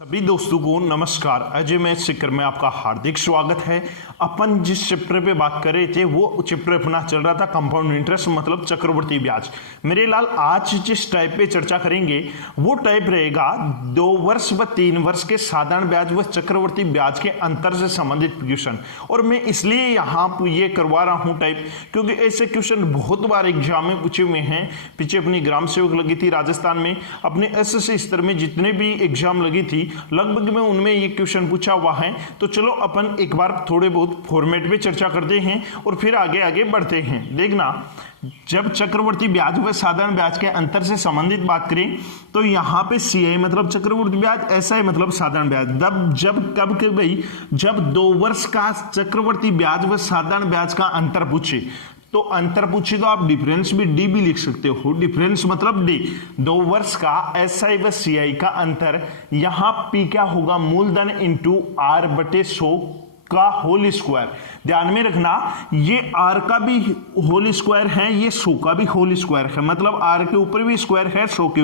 सभी दोस्तों को नमस्कार। अजय मैथ सीकर में आपका हार्दिक स्वागत है। अपन जिस चैप्टर पे बात कर रहे थे वो चैप्टर अपना चल रहा था कंपाउंड इंटरेस्ट मतलब चक्रवर्ती ब्याज। मेरे लाल आज जिस टाइप पे चर्चा करेंगे वो टाइप रहेगा 2 वर्ष व 3 वर्ष के साधारण ब्याज व चक्रवर्ती ब्याज के अंतर से संबंधित क्वेश्चन। और मैं इसलिए यहाँ ये करवा रहा हूँ टाइप क्योंकि ऐसे क्वेश्चन बहुत बार एग्जाम में पूछे हुए हैं। पीछे अपनी ग्राम सेवक लगी थी राजस्थान में, अपने एसएससी स्तर में जितने भी एग्जाम लगी थी लगभग में उनमें ये क्वेश्चन पूछा हुआ है। तो चलो अपन एक बार थोड़े बहुत फॉर्मेट पे चर्चा करते हैं और फिर आगे आगे बढ़ते हैं। देखना, जब चक्रवर्ती ब्याज व साधारण ब्याज के अंतर से संबंधित बात करें तो यहाँ पे सीआई मतलब चक्रवर्ती ब्याज, एसआई मतलब साधारण ब्याज। जब 2 वर्ष का चक्रवर्ती ब्याज व साधारण ब्याज का अंतर पूछे तो आप डिफरेंस भी डी भी लिख सकते हो। डिफरेंस मतलब डी, 2 वर्ष का एसआई व सीआई का अंतर, यहां पी क्या होगा, मूलधन इंटू आर बटे 100 का होल स्क्वायर। ध्यान में रखना ये आर का भी होल स्क्वायर है, ये 100 का भी होल स्क्वायर है, मतलब आर के ऊपर भी स्क्वायर है, 100 के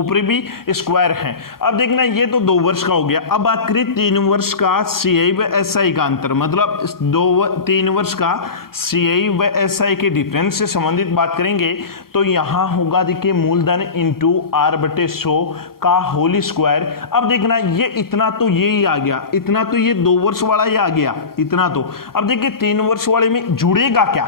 ऊपर भी स्क्वायर है। अब देखना ये तो 2 वर्ष का हो गया। अब बात करें 3 वर्ष का सीआई व एसआई का अंतर, मतलब 3 वर्ष का सीआई व एसआई के डिफरेंस से संबंधित बात करेंगे तो यहां होगा देखिए मूलधन इंटू आर बटे 100 का होल स्क्वायर। अब देखना ये इतना तो ये ही आ गया, इतना तो ये 2 वर्ष वाला ही आ गया इतना तो। अब देखिए 3 वर्ष वाले में जुड़ेगा क्या,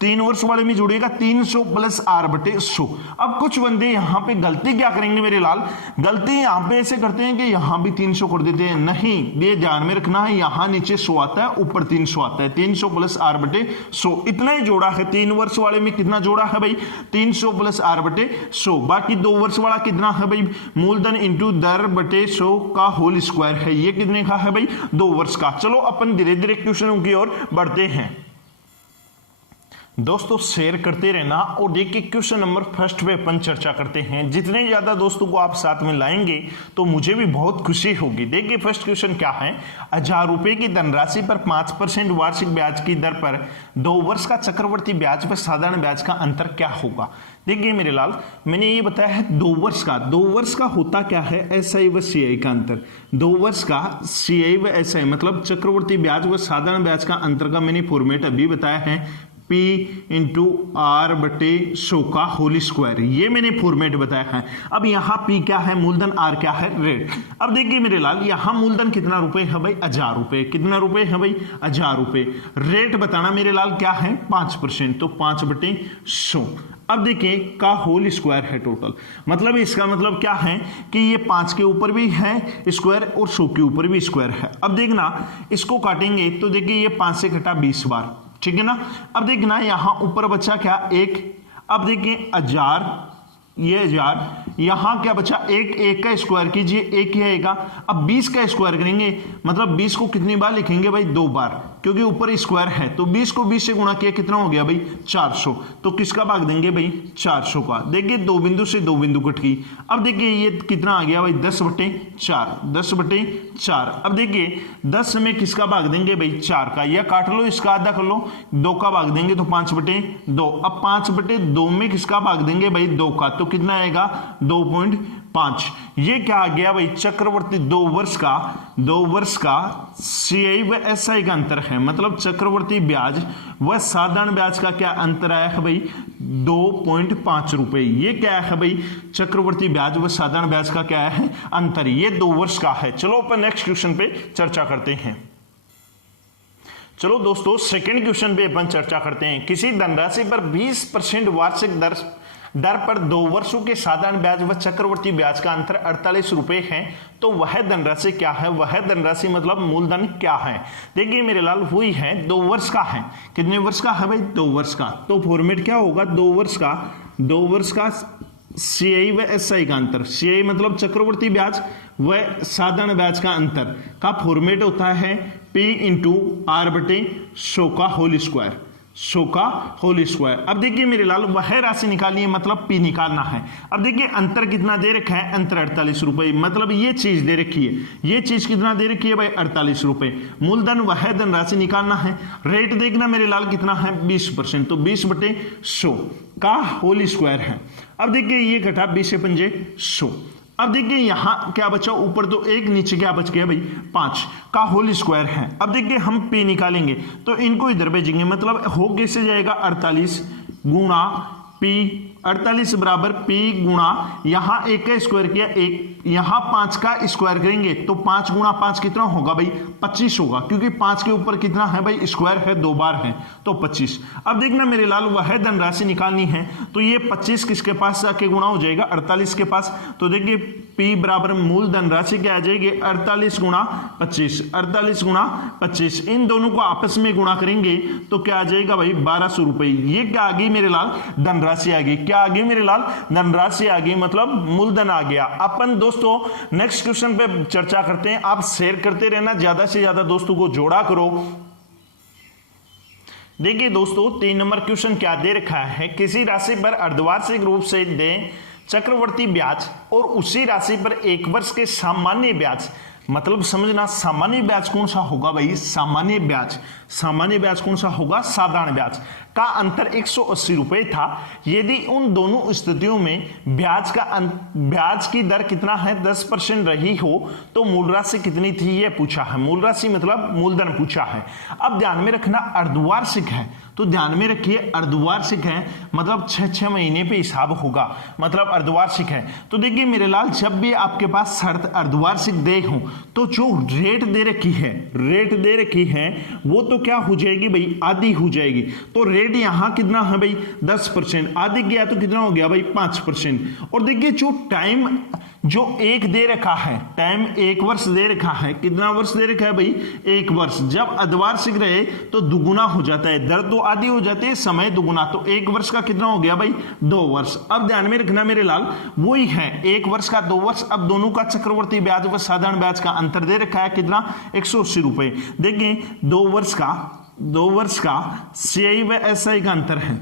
3 वर्ष वाले में जुड़ेगा 300 प्लस आर बटे 100। अब कुछ बंदे यहां पे गलती क्या करेंगे मेरे लाल, गलती यहां पे ऐसे करते हैं कि यहां भी 300 कर देते हैं। नहीं, ये ध्यान में रखना है, यहां नीचे 100 आता है, ऊपर 300 आता है। 300 प्लस आर बटे 100 इतना ही जोड़ा है। 3 वर्ष वाले में कितना जोड़ा है भाई, 300 प्लस आर बटे 100। बाकी 2 वर्ष वाला कितना है भाई, मूलधन इंटू दर बटे 100 का होल स्क्वायर है। ये कितने का है भाई, 2 वर्ष का। चलो अपन धीरे धीरे क्वेश्चनों की ओर बढ़ते हैं। दोस्तों शेयर करते रहना और देखिए क्वेश्चन नंबर फर्स्ट पे अपन चर्चा करते हैं। जितने ज्यादा दोस्तों को आप साथ में लाएंगे तो मुझे भी बहुत खुशी होगी। देखिए फर्स्ट क्वेश्चन क्या है, 1000 रुपए की धनराशि पर 5% वार्षिक ब्याज की दर पर 2 वर्ष का चक्रवर्ती ब्याज व साधारण ब्याज का अंतर क्या होगा। देखिए मेरे लाल, मैंने ये बताया है 2 वर्ष का। 2 वर्ष का होता क्या है, एसआई व सीआई का अंतर। 2 वर्ष का सीआई व एसआई मतलब चक्रवर्ती ब्याज व साधारण ब्याज का अंतर का मैंने फॉर्मेट अभी बताया है, P इंटू आर बटे 100 का होल स्क्वायर। ये मैंने फॉर्मेट बताया है। अब यहाँ P क्या है, मूलधन, R क्या है, रेट। अब देखिए मेरे लाल, यहाँ मूलधन कितना रुपए है भाई, 1000 रुपए। कितना रुपए है भाई, 1000 रुपए। रेट बताना मेरे लाल क्या है, 5%, तो 5 बटे 100। अब देखिए का होल स्क्वायर है टोटल, मतलब इसका मतलब क्या है कि ये 5 के ऊपर भी है स्क्वायर और 100 के ऊपर भी स्क्वायर है। अब देखना इसको काटेंगे तो देखिए ये 5 से कटा 20 बार, ठीक है ना। अब देखना यहां ऊपर बचा क्या, 1। अब देखिए 1000, ये 1000, यहां क्या बचा, 1 का स्क्वायर कीजिए, 1 ही आएगा। अब 20 का स्क्वायर करेंगे, मतलब 20 को कितनी बार लिखेंगे भाई, 2 बार, क्योंकि ऊपर स्क्वायर है। तो 20 को 20 से गुणा किया, कितना हो गया भाई, 400। तो किसका भाग देंगे भाई, 400 का। देखिए 2 बिंदु से 2 बिंदु कट गई। अब देखिए ये कितना आ गया भाई, 10 बटे 4, 10 बटे 4। अब देखिए 10 में किसका भाग देंगे भाई, 4 का। या काट लो, इसका आधा कर लो, 2 का भाग देंगे तो 5 बटे 2। अब 5 बटे 2 में किसका भाग देंगे भाई, 2 का, तो कितना आएगा 2.5। ये क्या आ गया भाई, चक्रवर्ती 2 वर्ष का सीआई व एसआई का अंतर है, मतलब चक्रवर्ती ब्याज व साधारण ब्याज का क्या अंतर आया है भाई, 2.5 रुपए। ये क्या है भाई, चक्रवर्ती ब्याज व साधारण ब्याज का क्या है अंतर, ये 2 वर्ष का है। चलो अपन नेक्स्ट क्वेश्चन पे चर्चा करते हैं। चलो दोस्तों सेकंड क्वेश्चन पे अपन चर्चा करते हैं। किसी धनराशि पर 20% वार्षिक दर पर 2 वर्षों के साधारण ब्याज व चक्रवर्ती ब्याज का अंतर 48 रुपए है, तो वह धनराशि क्या है। वह धनराशि मतलब मूलधन क्या है। देखिए मेरे लाल वही है, 2 वर्ष का है। कितने वर्ष का है भाई, 2 वर्ष का। तो फॉर्मेट क्या होगा, 2 वर्ष का सीआई व एसआई का अंतर। सीआई मतलब चक्रवर्ती ब्याज व साधारण ब्याज का अंतर का फॉर्मेट होता है P इंटू आर बटे 100 का होल स्क्वायर, 100 का होल स्क्वायर। अब देखिए मेरे लाल वह राशि निकालनी है, मतलब P निकालना है। अब देखिए अंतर कितना दे रखा है, अंतर 48 रुपए, मतलब ये चीज दे रखी है। ये चीज कितना दे रखी है भाई, 48 रुपए। मूलधन वह धन राशि निकालना है। रेट देखना मेरे लाल कितना है, 20%, तो 20 बटे 100 का होल स्क्वायर है। अब देखिए ये घटा 20 से 5 100। अब देखिए यहां क्या बचा, ऊपर तो 1, नीचे क्या बच गया भाई 5 का होल स्क्वायर है। अब देखिए हम p निकालेंगे तो इनको इधर भेजेंगे, मतलब हो कैसे जाएगा 48 गुणा p, 48 बराबर p गुणा यहां 1 का स्क्वायर किया 1, यहां 5 का स्क्वायर करेंगे तो 5 गुणा 5 कितना होगा भाई 25 होगा, क्योंकि 5 के ऊपर कितना है भाई स्क्वायर है, 2 बार है तो 25। अब देखना मेरे लाल वह धनराशि निकालनी है तो ये 25 किसके पास जाके गुणा हो जाएगा 48 के पास। तो देखिए p बराबर मूल धनराशि क्या आ जाएगी 48 गुणा 25, 48 गुणा 25, इन दोनों को आपस में गुणा करेंगे तो क्या आ जाएगा भाई 1200 रुपए। ये क्या आ गई मेरे लाल धनराशि आ गई, क्या आ गई मेरे लाल धनराशि आ गई, मतलब मूलधन आ गया। अपन दोस्तों नेक्स्ट क्वेश्चन पे चर्चा करते हैं, आप शेयर करते रहना, ज्यादा से ज्यादा दोस्तों को जोड़ा करो। देखिए दोस्तों 3 नंबर क्वेश्चन क्या दे रखा है, किसी राशि पर अर्धवार्षिक रूप से दें चक्रवर्ती ब्याज और उसी राशि पर 1 वर्ष के सामान्य ब्याज, मतलब समझना सामान्य ब्याज कौन सा होगा भाई, सामान्य ब्याज कौन सा होगा, साधारण ब्याज का अंतर 180 रुपए था। यदि उन दोनों स्थितियों में ब्याज की दर कितना है 10% रही हो तो मूल राशि कितनी थी, ये पूछा है। मूल राशि मतलब मूलधन पूछा है। अब ध्यान में रखना अर्धवार्षिक है, तो ध्यान में रखिए अर्धवार्षिक है मतलब 6-6 महीने पे हिसाब होगा, मतलब अर्धवार्षिक है। तो देखिए मेरे लाल जब भी आपके पास शर्त अर्धवार्षिक दे हो तो जो रेट दे रखी है वो तो क्या हो जाएगी भाई आधी हो जाएगी। तो रेट यहां कितना है भाई 10%, आधी गया तो कितना हो गया भाई 5%। और देखिए जो टाइम जो 1 दे रखा है, टाइम 1 वर्ष दे रखा है, कितना वर्ष दे रखा है भाई 1 वर्ष। जब अर्धवार्षिक रहे तो दुगुना हो जाता है, दर तो आधी हो जाती है, समय दुगुना, तो 1 वर्ष का कितना हो गया भाई 2 वर्ष। अब ध्यान में रखना मेरे लाल वही है 1 वर्ष का 2 वर्ष। अब दोनों का चक्रवर्ती ब्याज व साधारण ब्याज का अंतर दे रखा है कितना 180 रुपए। देखिए 2 वर्ष का CI व SI का अंतर है,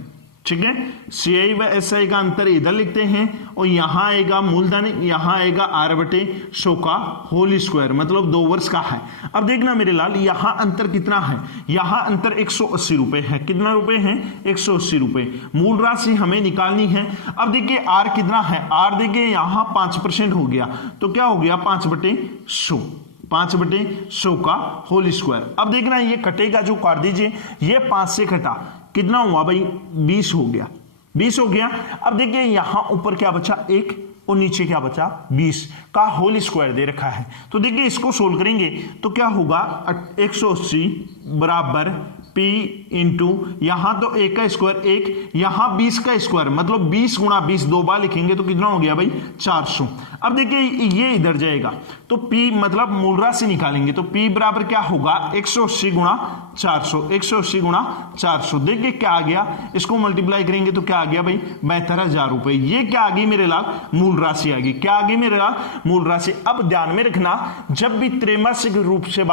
ठीक है, CI व SI का अंतर इधर लिखते हैं और यहां आएगा मूलधन, यहां आएगा R/100 का होल स्क्वायर, मतलब 2 वर्ष का है। अब देखना मेरे लाल यहां अंतर कितना है, यहां अंतर 180 रुपए है, कितना रुपए है 180 रुपए। मूल राशि हमें निकालनी है। अब देखिए R कितना है, R देखिए यहां 5% हो गया तो क्या हो गया 5/100, 5/100 का होल स्क्वायर। अब देखना ये कटेगा जो काट दीजिए, ये 5 से कटा कितना हुआ भाई 20 हो गया, 20 हो गया। अब देखिए यहां ऊपर क्या बचा 1 और नीचे क्या बचा 20 का होल स्क्वायर दे रखा है। तो देखिए इसको सोल्व करेंगे तो क्या होगा 180 बराबर P इंटू यहां तो 1 का स्क्वायर 1, यहां 20 का स्क्वायर, मतलब 20 गुणा 20 2 बार लिखेंगे तो कितना हो गया भाई 400। अब देखिए ये इधर जाएगा तो P मतलब मूल राशि निकालेंगे तो P बराबर क्या होगा 180 गुणा 400, 180 गुणा 400। देखिए क्या आ गया, इसको मल्टीप्लाई करेंगे तो क्या आ गया भाई 72,000 रुपए। ये क्या आ गई मेरे लाल मूल राशि आ गई, क्या आ गई मेरे लाल मूल राशि। अब ध्यान में रखना जब भी त्रैमासिक रूप से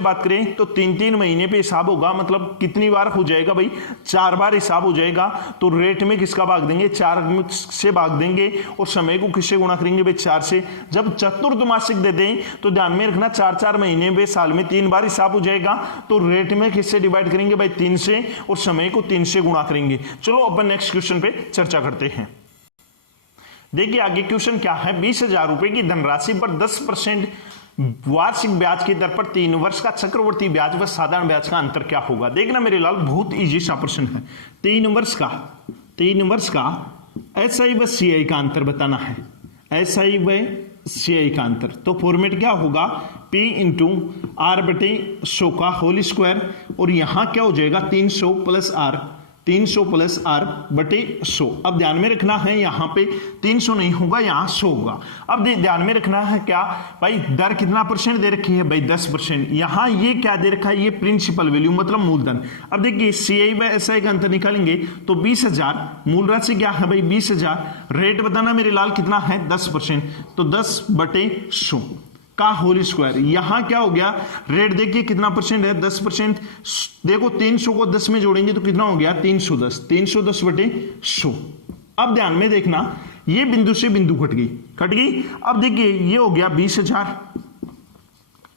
बात करें तो 3-3 महीने पे हिसाब होगा, मतलब कितनी बार हो जाएगा भाई 4 बार हिसाब हो जाएगा। तो रेट में किसका भाग देंगे 4 से भाग देंगे और समय को किससे गुणा करेंगे भाई 4 से। जब चतुर्मासिक दे दें तो ध्यान में रखना 4-4 महीने में साल में 3 बार हिसाब हो जाएगा। तो रेट में किससे डिवाइड करेंगे भाई 3 से और समय को 3 से गुणा करेंगे। चलो अपन नेक्स्ट क्वेश्चन पे चर्चा करते हैं। देखिए आगे क्वेश्चन क्या है, 20,000 रुपए की धनराशि पर 10% वार्षिक ब्याज की दर पर 3 वर्ष का चक्रवर्ती ब्याज व साधारण ब्याज का अंतर क्या होगा। देखना मेरे लाल बहुत इजी सा प्रश्न है। 3 वर्ष का SI व CI का अंतर बताना है, SI व CI का अंतर। तो फॉर्मेट क्या होगा P इंटू R/100 का होल स्क्वायर और यहां क्या हो जाएगा 300 प्लस R 300/100। अब ध्यान में रखना है यहां पे 300 नहीं होगा, यहां 100 होगा। अब ध्यान में रखना है क्या भाई दर कितना परसेंट दे रखी है भाई 10%। यहां ये क्या दे रखा है, ये प्रिंसिपल वैल्यू मतलब मूलधन। अब देखिए CI व SI का अंतर निकालेंगे तो 20,000 मूल राशि क्या है भाई 20,000, रेट बताना मेरे लाल कितना है 10%, तो 10/100 का होल स्क्वायर। यहां क्या हो गया रेट देखिए कितना परसेंट है 10%। देखो 300 को 10 में जोड़ेंगे तो कितना हो गया 310, 310/100। अब ध्यान में देखना ये बिंदु से बिंदु कट गई। अब देखिए ये हो गया 20,000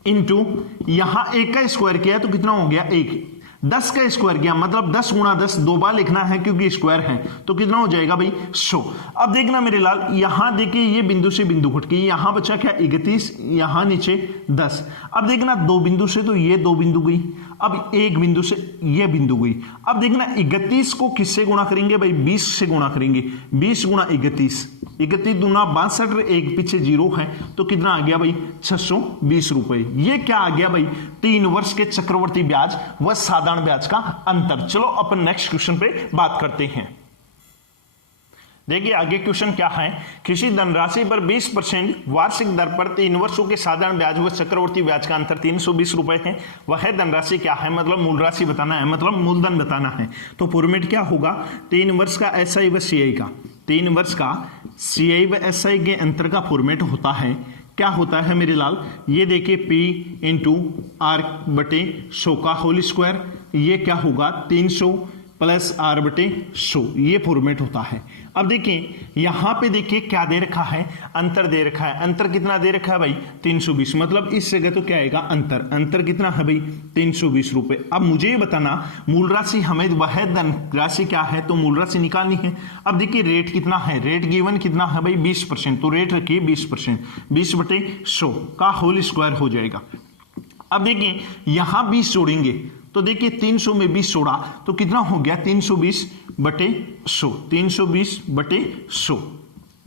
इंटू यहां 1 का स्क्वायर किया तो कितना हो गया 1, 10 का स्क्वायर किया मतलब 10 गुणा 10 दो बार लिखना है क्योंकि स्क्वायर है, तो कितना हो जाएगा भाई 100। अब देखना मेरे लाल, यहां देखिए ये बिंदु से बिंदु कट के यहां बचा क्या 31, यहां नीचे 10। अब देखना दो बिंदु से तो ये दो बिंदु गई, अब एक बिंदु से ये बिंदु गई। अब देखना 31 को किससे गुणा करेंगे भाई 20 से गुणा करेंगे, 20 गुणा 31, 31 दूना 62, एक पीछे जीरो है तो कितना आ गया भाई 620 रुपए। ये क्या आ गया भाई 3 वर्ष के चक्रवर्ती ब्याज व साधारण ब्याज का अंतर। चलो अपन नेक्स्ट क्वेश्चन पे बात करते हैं। देखिए आगे क्वेश्चन क्या है, किसी धनराशि पर 20% वार्षिक दर पर 3 वर्षों के साधारण ब्याज व चक्रवर्ती ब्याज का अंतर 320 रुपए है। वह धनराशि क्या है, मतलब मूल राशि बताना है, मतलब मूलधन बताना है। तो फॉर्मेट क्या होगा, 3 वर्ष का एसआई व सीआई का, 3 वर्ष का सीआई व एसआई के अंतर का फॉर्मेट होता है, क्या होता है मेरे लाल, ये देखिए P इंटू आर बटे 100 का होल स्क्वायर, ये क्या होगा 300 प्लस आर बटे 100, ये फॉर्मेट होता है। अब देखिए यहां पे देखिए क्या दे रखा है, अंतर दे रखा है। अंतर कितना दे रखा है भाई 320, मतलब इस जगह तो क्या आएगा अंतर, अंतर कितना है भाई 320 रुपए। अब मुझे ये बताना मूल राशि, हमें वह धन राशि क्या है तो मूल राशि निकालनी है। अब देखिए रेट कितना है, रेट गिवन कितना है भाई 20%, तो रेट रखिए 20%, 20 बटे 100 का होल स्क्वायर हो जाएगा। अब देखिए यहां 20 जोड़ेंगे तो देखिए 300 में 20 जोड़ा तो कितना हो गया 320 बटे 100, 320 बटे 100।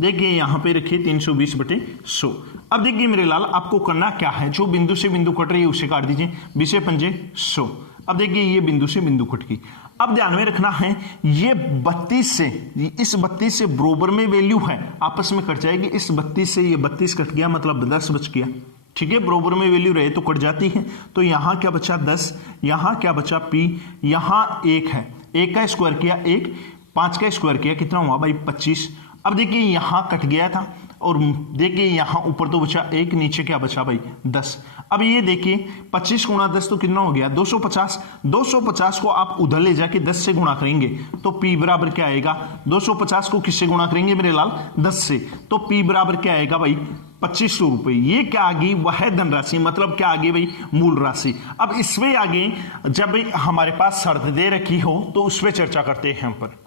देखिए यहां पे रखिए 320 बटे 100। अब देखिए मेरे लाल आपको करना क्या है, जो बिंदु से बिंदु कट रही है उसे काट दीजिए, 20 पंजे 100। अब देखिए ये बिंदु से बिंदु कट गई। अब ध्यान में रखना है ये 32 से, इस 32 से बराबर में वैल्यू है, आपस में कट जाएगी। इस 32 से ये 32 कट गया मतलब 10 बच गया, ठीक है, बराबर में वैल्यू रहे तो कट जाती है। तो यहां क्या बचा 10, यहां क्या बचा P, यहां 1 है, 1 का स्क्वायर किया 1, 5 का स्क्वायर किया कितना हुआ भाई 25। अब देखिए यहां कट गया था और देखिए यहां ऊपर तो बचा 1, नीचे क्या बचा भाई 10। अब ये देखिए 25 गुणा 10 तो कितना हो गया 250, 250 को आप उधर ले जाके 10 से गुणा करेंगे तो P बराबर क्या आएगा, 250 को किससे गुणा करेंगे मेरे लाल 10 से, तो P बराबर क्या आएगा भाई 2500 रुपए। ये क्या आ गई वह धनराशि, मतलब क्या आ गई भाई मूल राशि। अब इसमें आगे जब हमारे पास शर्त दे रखी हो तो उस पर चर्चा करते हैं हम पर।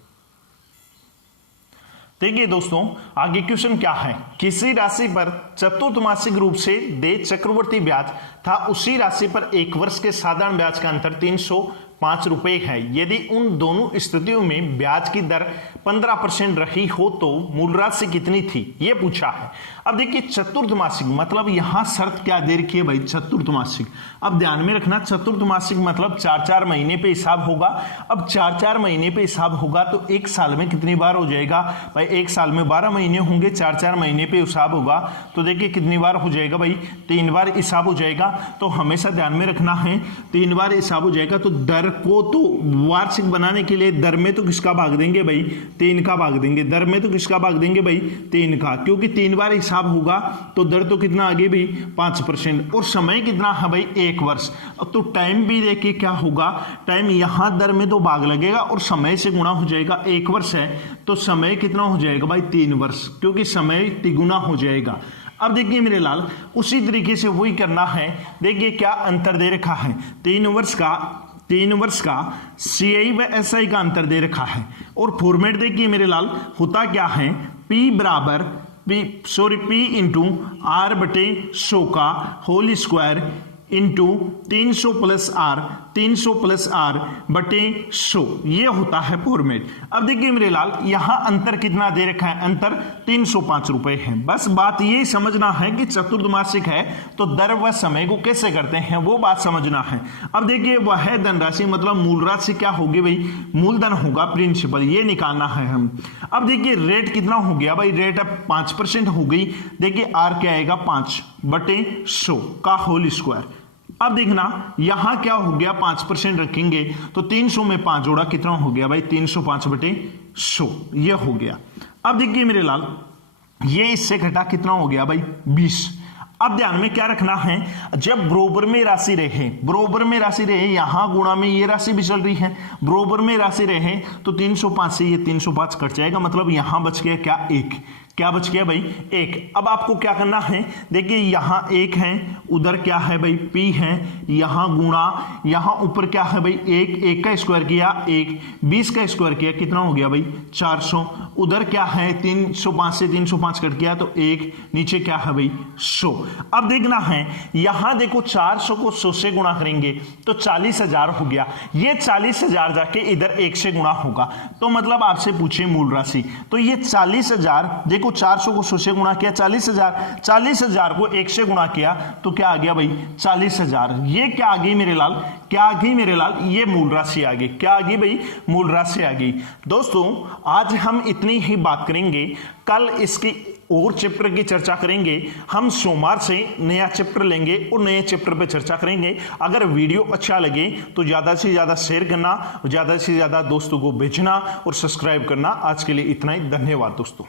देखिए दोस्तों आगे क्वेश्चन क्या है, किसी राशि पर चतुर्थमासिक रूप से दे चक्रवर्ती ब्याज था, उसी राशि पर 1 वर्ष के साधारण ब्याज का अंतर 305 रुपए है। यदि उन दोनों स्थितियों में ब्याज की दर 15% रही हो तो मूल राशि कितनी थी, ये पूछा है। अब देखिए चतुर्थमासिक मतलब यहां शर्त क्या दे रखी है भाई चतुर्थमासिक। अब ध्यान में रखना चतुर्थमासिक मतलब 4-4 महीने पे हिसाब होगा। अब 4-4 महीने पे हिसाब होगा तो एक साल में कितनी बार हो जाएगा भाई, एक साल में 12 महीने होंगे, 4-4 महीने पे हिसाब होगा तो देखिए कितनी बार हो जाएगा भाई 3 बार हिसाब हो जाएगा। तो हमेशा ध्यान में रखना है 3 बार हिसाब हो जाएगा। तो दर को तो वार्षिक बनाने के लिए दर में तो किसका भाग देंगे भाई 3 का भाग देंगे, दर में तो किसका भाग देंगे भाई 3 का, क्योंकि 3 बार हिसाब होगा तो दर तो कितना आ गई भाई 5%। और समय कितना है भाई 1 वर्ष। तो टाइम भी देखिए क्या होगा, टाइम यहां दर में तो भाग लगेगा और समय से गुणा हो जाएगा, 1 वर्ष है तो समय कितना हो जाएगा भाई 3 वर्ष, क्योंकि समय तिगुना हो जाएगा। अब देखिए मेरे लाल उसी तरीके से वही करना है। देखिए क्या अंतर दे रखा है, 3 वर्ष का सीआई व एसआई का अंतर दे रखा है। और फॉर्मेट देखिए मेरे लाल होता क्या है, P बराबर P इंटू आर बटे 100 का whole square into 300 plus R, 300 plus R बटे 100, ये होता है फॉर्मेट। अब देखिए मेरे लाल यहां अंतर कितना दे रखा है, अंतर 305 रुपए है। बस बात ये समझना है कि चतुर्थमासिक है तो दर व समय को कैसे करते हैं वो बात समझना है। अब देखिए वह धनराशि मतलब मूल राशि क्या होगी भाई, मूलधन होगा प्रिंसिपल, ये निकालना है हम। अब देखिए रेट कितना हो गया भाई, रेट अब 5% हो गई। देखिए आर क्या आएगा 5 बटे 100 का होल स्क्वायर। अब देखना यहां क्या हो गया 5% रखेंगे तो 300 में 5 जोड़ा कितना हो गया भाई 305 बटे 100, ये हो गया। अब देखिए मेरे लाल ये इससे घटा कितना हो गया भाई 20। अब ध्यान में क्या रखना है, जब बरोबर में राशि रहे, बरोबर में राशि रहे, यहां गुणा में ये राशि भी चल रही है, बरोबर में राशि रहे तो 305 से ये 305 कट जाएगा, मतलब यहां बच गया क्या 1, क्या बच गया भाई 1। अब आपको क्या करना है, देखिए यहां 1 है, उधर क्या है भाई p है, यहां गुणा, यहां ऊपर क्या है भाई 1 का स्क्वायर किया 1, 20 का स्क्वायर किया कितना हो गया भाई 400, उधर क्या है 305 से 305 कट गया तो 1, नीचे क्या है भाई 100। अब देखना है यहां देखो 400 को 100 से गुणा करेंगे तो 40,000 हो गया, ये 40,000 जाके इधर 1 से गुणा होगा, तो मतलब आपसे पूछे मूल राशि, तो ये 40,000 देखो 400 को 100 से गुणा किया 40,000, 40,000 को 1 से गुणा किया तो क्या आ गया भाई 40,000। ये क्या आ गई मेरे लाल, क्या आ गई मेरे लाल, ये मूल राशि आ गई, क्या आ गई भाई मूल राशि आ गई। दोस्तों आज हम इतनी ही बात करेंगे, कल इसकी और चैप्टर की चर्चा करेंगे, हम सोमवार से नया चैप्टर लेंगे और नए चैप्टर पे चर्चा करेंगे। अगर वीडियो अच्छा लगे तो ज़्यादा से ज़्यादा शेयर करना, ज़्यादा से ज़्यादा दोस्तों को भेजना और सब्सक्राइब करना। आज के लिए इतना ही, धन्यवाद दोस्तों।